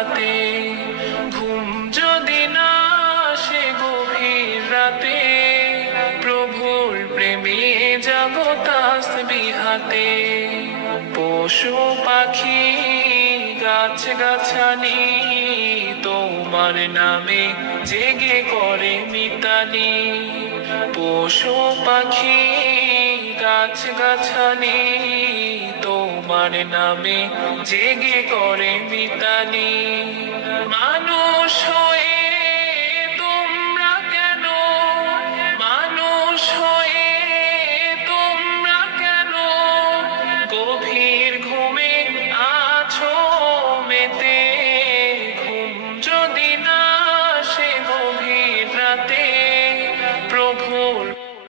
হাতে। ঘুম যদি না আসে গভীর রাতে, প্রভুর প্রেমে জাগো তাসবিহাতে। পশু পাখি গাছ গাছালি তোমার নামে জেগে করে মিতালি। পশু পাখি গাছ গাছালি তোমার নামে জেগে করে মিতালি। মানুষ হয়ে